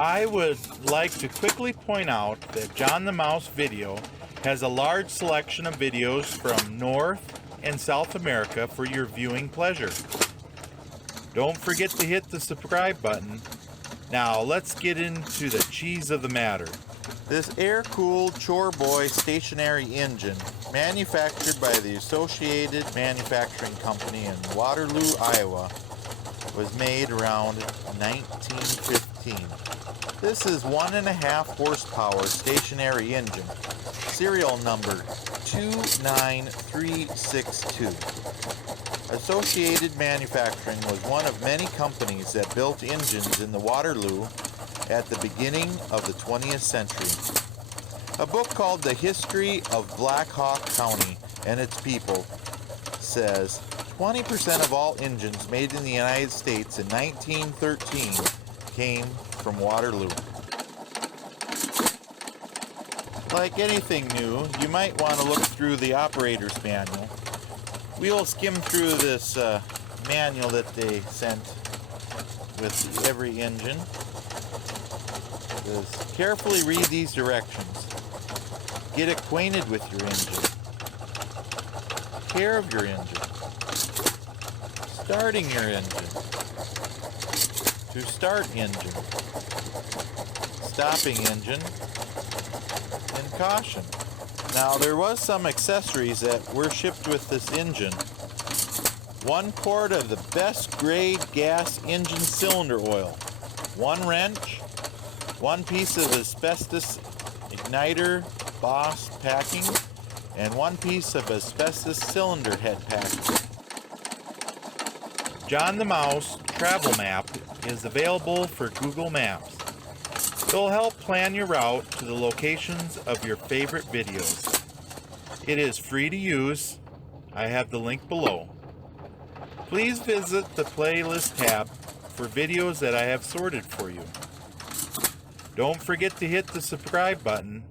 I would like to quickly point out that John the Mouse Video has a large selection of videos from North and South America for your viewing pleasure. Don't forget to hit the subscribe button. Now let's get into the cheese of the matter. This air-cooled Chore Boy Stationary Engine, manufactured by the Associated Manufacturing Company in Waterloo, Iowa, was made around 1915. This is 1.5 horsepower stationary engine, serial number 29362. Associated Manufacturing was one of many companies that built engines in the Waterloo at the beginning of the 20th century. A book called The History of Black Hawk County and Its People says 20% of all engines made in the United States in 1913 came from Waterloo. Like anything new, you might want to look through the operator's manual. We'll skim through this manual that they sent with every engine. Just carefully read these directions. Get acquainted with your engine. Care of your engine. Starting your engine. To start engine. Stopping engine. And caution. Now there was some accessories that were shipped with this engine. 1 quart of the best grade gas engine cylinder oil. 1 wrench. 1 piece of asbestos igniter Boss packing. And 1 piece of asbestos cylinder head packing. John the Mouse Travel Map is available for Google Maps. It will help plan your route to the locations of your favorite videos. It is free to use. I have the link below. Please visit the playlist tab for videos that I have sorted for you. Don't forget to hit the subscribe button